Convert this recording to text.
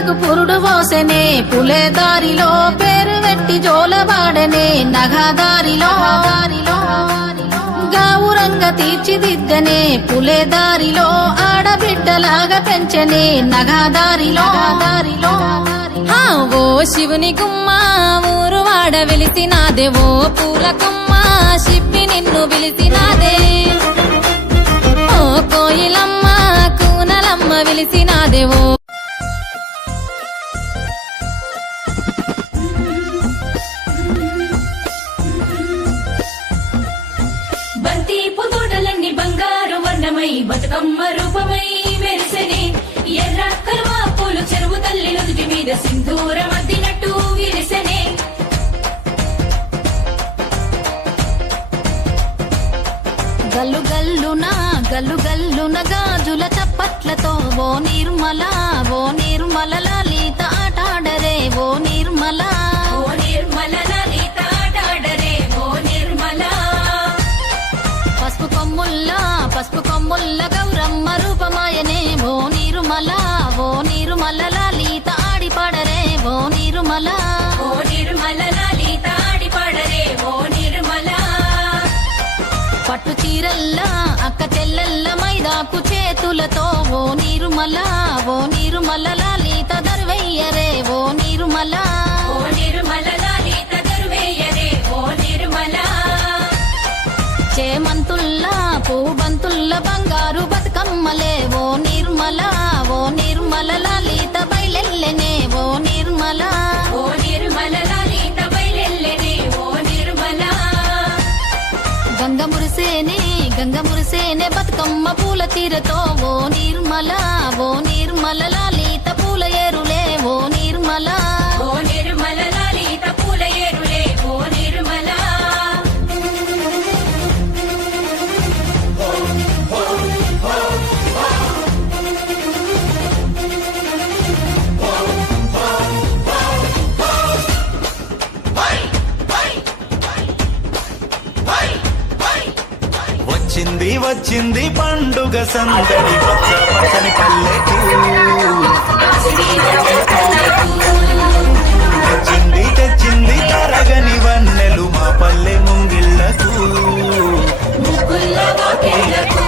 పువ్వులకు పురుడు పోసెనే పులే దారిలో పేరు వెట్టి జోలబాడనే నగదారిలో గావురంగ తీర్చిదిద్దనే పులే దారిలో ఆడబిడ్డలాగా పెంచనే నగదారిలో ఓ శివుని గుమ్మ ఊరు వాడ వెలిసినాదే ఓ పూల కొమ్మ శిప్పి నిన్ను పిలిసినాదే ఓ కోయిలమ్మ కూనలమ్మ వెలిసినాదే ఓ బంతి పుతోటలన్నీ బంగారు వర్ణమై బతుకమ్మ రూపమై మెరిసెనే ఎర్ర కలువ పూలు చెరువు తల్లి నుదుటి మీద సింధూరం అద్దినట్టు విరిసెనే గల్లు గల్లున గాజుల చప్పట్లతో ఓ నిర్మల లలిత ఆటాడరే ఓ నిర్మల లలిత ఆటాడరే ఓ నిర్మల పసుపు కొమ్ముల్ల గౌరమ్మ రూపమాయనే ఓ నిర్మల లలిత ఆడిపాడరే ఓ నిర్మల లలిత ఆడిపాడరే ఓ నిర్మల పట్టు చీరల్లా అక్క చెల్లెల్ల మైదాకు చేతులతో ఓ నిర్మల లలిత దర్వయ్యరే ఓ నిర్మల లలిత దర్వేయరే ఓ నిర్మల చేమంతుల్లా పూబంతుల్ల బంగారు బతుకమ్మలే ఓ నిర్మల లలిత బయలెల్లెనే ఓ నిర్మల లలిత బయలెల్లెనే ఓ నిర్మల గంగ మురిసేనే బతుకమ్మ పూల తీరతో ఓ నిర్మల లలిత పూల ఏరులే ఓ నిర్మల లలిత పూల ఏరులే ఓ నిర్మల వచ్చింది పండుగ సందడి పచ్చని పల్లెకు తెచ్చింది తరగని వన్నెలు మా పల్లె ముంగిళ్ళకు ముగ్గుల వాకిళ్లకు